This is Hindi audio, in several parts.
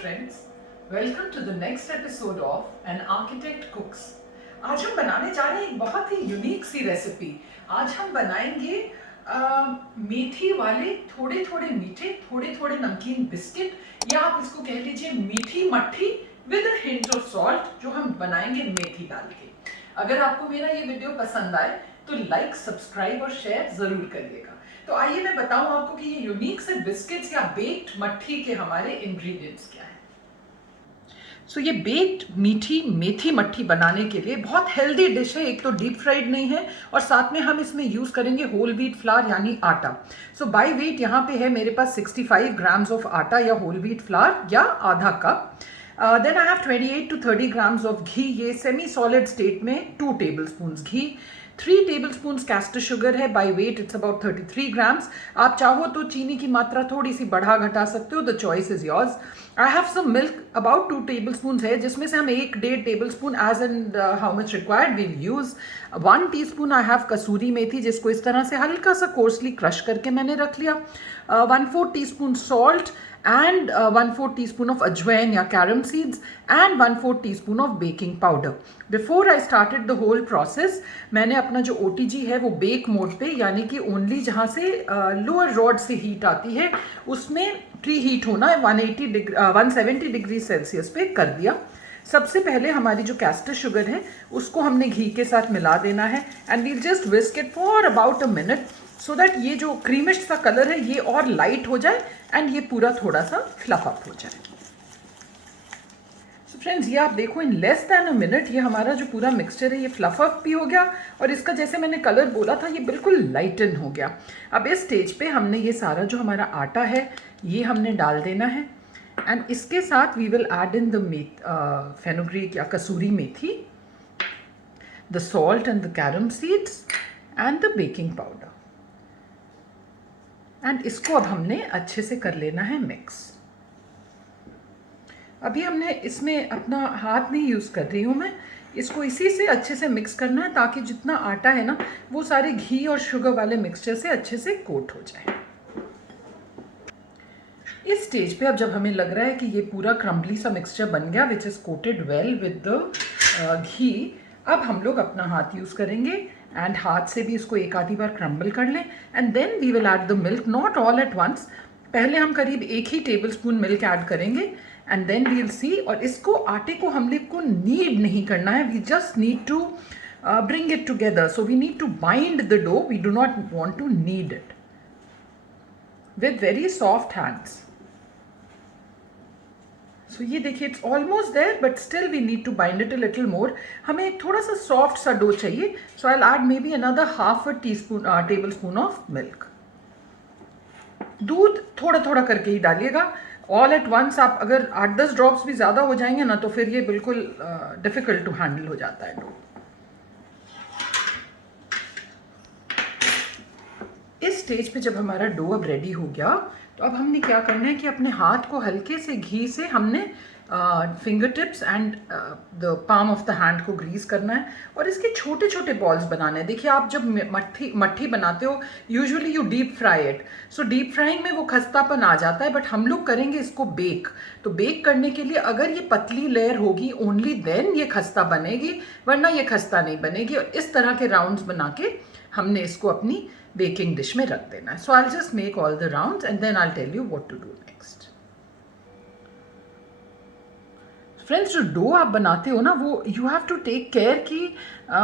friends, welcome to the next episode of An Architect Cooks. आज हम बनाने जा रहे हैं एक बहुत ही यूनिक सी रेसिपी। आज हम बनाएंगे मेथी वाले थोड़े थोड़े मीठे थोड़े थोड़े नमकीन बिस्किट, या आप इसको कह लीजिए मीठी मट्ठी with a hint of salt, जो हम बनाएंगे मेथी डाल के। अगर आपको मेरा ये वीडियो पसंद आए तो लाइक, सब्सक्राइब और शेयर जरूर करिएगा। तो आइए मैं बताऊं आपको कि ये यूनिक से बिस्किट्स या बेक्ड मट्ठी के हमारे इंग्रेडिएंट्स क्या हैं। सो ये बेक्ड मीठी मेथी मट्ठी बनाने के लिए बहुत हेल्दी डिश है। एक तो डीप फ्राइड नहीं है और साथ में हम इसमें यूज करेंगे होल व्हीट फ्लावर यानी आटा। सो बाय वेट यहाँ पे है मेरे पास 65 ग्राम्स ऑफ आटा या होल व्हीट फ्लावर या आधा कप। Then I have 28 to 30 grams of ghee, ये सेमी सॉलिड स्टेट में 2 टेबल स्पून घी। 3 टेबल स्पून कैस्टर शुगर है, by weight it's about 33 grams. आप चाहो तो चीनी की मात्रा थोड़ी सी बढ़ा घटा सकते हो, the choice is yours. I have some milk, about 2 tablespoon है, जिसमें से हम 1-1.5 tablespoon as and how much required will use. 1 teaspoon I have kasuri methi, जिसको इस तरह से हल्का सा कोर्सली क्रश करके मैंने रख लिया। 1/4 teaspoon salt and 1/4 teaspoon of ajwain या carom seeds and 1/4 teaspoon of baking powder. Before I started the whole process, मैंने अपना जो OTG है वो बेक मोड पे, यानी कि ओनली जहाँ से लोअर रॉड से हीट आती है उसमें प्री हीट होना है 170 डिग्री सेल्सियस पे कर दिया। सबसे पहले हमारी जो कैस्टर शुगर है उसको हमने घी के साथ मिला देना है and we'll just whisk it for about a minute so that ये जो क्रीमिश सा कलर है ये और लाइट हो जाए एंड ये पूरा थोड़ा सा फ्लफ अप हो जाए। सो फ्रेंड्स, ये आप देखो in less than a minute ये हमारा जो पूरा मिक्सचर है ये फ्लफ अप भी हो गया और इसका जैसे मैंने कलर बोला था ये बिल्कुल लाइटन हो गया। अब इस स्टेज पे हमने ये सारा जो हमारा आटा है ये हमने डाल देना है एंड इसके साथ we will add in the fenugreek या kasuri methi, the salt and the carom seeds and the baking powder. And इसको अब हमने अच्छे से कर लेना है मिक्स। अभी हमने इसमें अपना हाथ नहीं यूज़ कर रही हूँ मैं, इसको इसी से अच्छे से मिक्स करना है ताकि जितना आटा है ना वो सारे घी और शुगर वाले मिक्सचर से अच्छे से कोट हो जाए। इस स्टेज पे अब जब हमें लग रहा है कि ये पूरा क्रम्बली सा मिक्सचर बन गया which is coated well with the ghee, अब हम लोग अपना हाथ यूज़ करेंगे एंड हाथ से भी इसको एक आधी बार क्रम्बल कर लें and then we will add the milk, not all at once. पहले हम करीब 1 ही टेबल स्पून मिल्क ऐड करेंगे and then we will see. और इसको आटे को हम लोग को नीड नहीं करना है, we just need to bring it together. So we need to bind the dough, we do not want to knead it with very soft hands. So ये देखिए it's almost there but still we need to bind it a little more. हमें एक थोड़ा सा सॉफ्ट सा डो चाहिए, so I will add maybe another half a tablespoon of milk. दूध थोड़ा थोड़ा करके ही डालिएगा, ऑल एट वंस आप अगर 8-10 ड्रॉप्स भी ज़्यादा हो जाएंगे ना तो फिर ये बिल्कुल डिफ़िकल्ट टू हैंडल हो जाता है डो। इस स्टेज पे जब हमारा डो अब रेडी हो गया तो अब हमने क्या करना है कि अपने हाथ को हल्के से घी से हमने finger tips and the palm of the hand को ग्रीस करना है और इसके छोटे छोटे बॉल्स बनाने हैं। देखिए आप जब मट्ठी बनाते हो usually you deep fry it, so deep frying में वो खस्तापन आ जाता है, बट हम लोग करेंगे इसको बेक। तो बेक करने के लिए अगर ये पतली लेयर होगी ओनली देन ये खस्ता बनेगी, वरना ये खस्ता नहीं बनेगी। और इस तरह के राउंड्स बना के हमने इसको अपनी बेकिंग डिश में रख देना है। So I will just make all the rounds and then I will tell you what to do next. Friends, जो डो आप बनाते हो ना वो you have to take care कि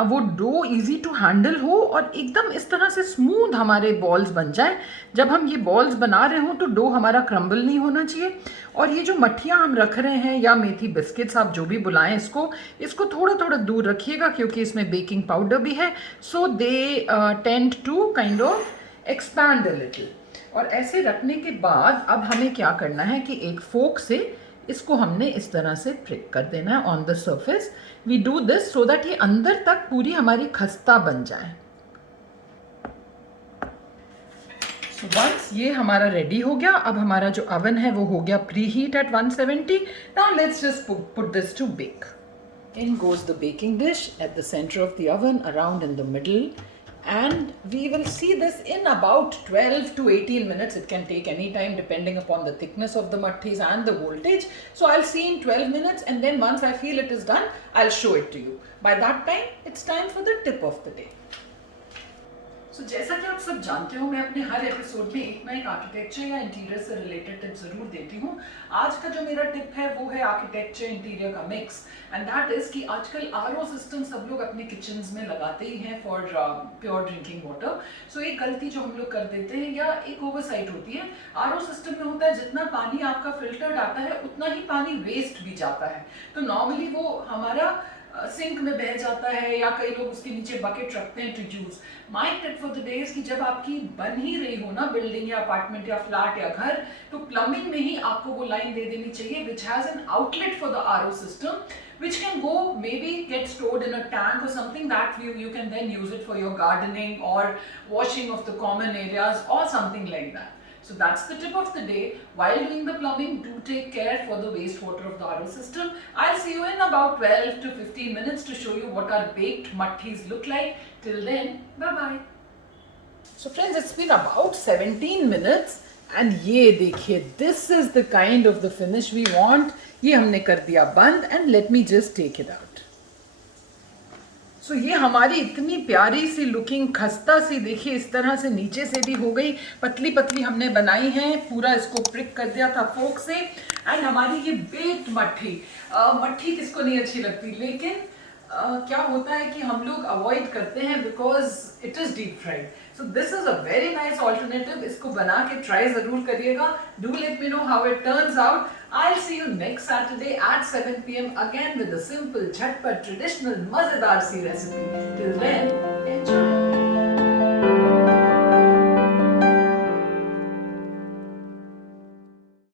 वो डो इजी टू हैंडल हो और एकदम इस तरह से स्मूथ हमारे बॉल्स बन जाए। जब हम ये बॉल्स बना रहे हों तो डो हमारा क्रम्बल नहीं होना चाहिए। और ये जो मट्ठियाँ हम रख रहे हैं या मेथी बिस्किट्स आप जो भी बुलाएं इसको थोड़ा थोड़ा दूर रखिएगा क्योंकि इसमें बेकिंग पाउडर भी है, so they tend to kind of expand a little. और ऐसे रखने के बाद अब हमें क्या करना है कि एक फोक से इसको हमने इस तरह से प्रिक कर देना है on the surface. We do this so that ये अंदर तक पूरी हमारी खस्ता बन जाए। सो वंस ये हमारा रेडी हो गया, अब हमारा जो अवन है वो हो गया preheat at 170। Now let's just put this to bake. In goes the baking dish at the center of the oven, around in the middle, and we will see this in about 12 to 18 minutes. It can take any time depending upon the thickness of the mattis and the voltage. So I'll see in 12 minutes, and then once I feel it is done, I'll show it to you. By that time, it's time for the tip of the day. जैसा कि आप सब जानते हो, मैं अपने हर एपिसोड में एक ना एक आर्किटेक्चर या इंटीरियर से रिलेटेड टिप जरूर देती हूँ. आज का जो मेरा टिप है वो है आर्किटेक्चर इंटीरियर का मिक्स, एंड दैट इज कि आजकल आरओ सिस्टम सब लोग अपने किचन्स में लगाते ही हैं फॉर प्योर ड्रिंकिंग वाटर. सो एक गलती जो हम लोग कर देते हैं या एक ओवरसाइट होती है, आरओ सिस्टम में होता है जितना पानी आपका फिल्टर्ड आता है उतना ही पानी वेस्ट भी जाता है. तो नॉर्मली वो हमारा सिंक में बह जाता है या कई लोग उसके नीचे बकेट रखते हैं to use. My tip for the day is कि जब आपकी बन ही रही हो ना बिल्डिंग या अपार्टमेंट या फ्लैट या घर, तो प्लम्बिंग में ही आपको वो लाइन दे देनी चाहिए which has an outlet for the RO system, which can go maybe get stored in a tank or something that you can then use it for your gardening or washing of the common areas or something like that. So that's the tip of the day. While doing the plumbing, do take care for the wastewater of the RO system. I'll see you in about 12 to 15 minutes to show you what our baked mattis look like. Till then, bye-bye. So friends, it's been about 17 minutes and ये देखिए, this is the kind of the finish we want. ये हमने कर दिया बंद and let me just take it out. सो ये हमारी इतनी प्यारी सी लुकिंग खस्ता सी, देखिए इस तरह से नीचे से भी हो गई, पतली पतली हमने बनाई है, पूरा इसको प्रिक कर दिया था फोक से. एंड हमारी ये बेक्ड मट्ठी, मट्ठी किसको नहीं अच्छी लगती, लेकिन क्या होता है कि हम लोग अवॉइड करते हैं because it is deep fried. So this is a very nice alternative. इसको बना के ट्राई जरूर करिएगा. Do let me know how it turns out. I'll see you next Saturday at 7 p.m. again with a simple, jhatpat, traditional, mazedar si recipe. Till then,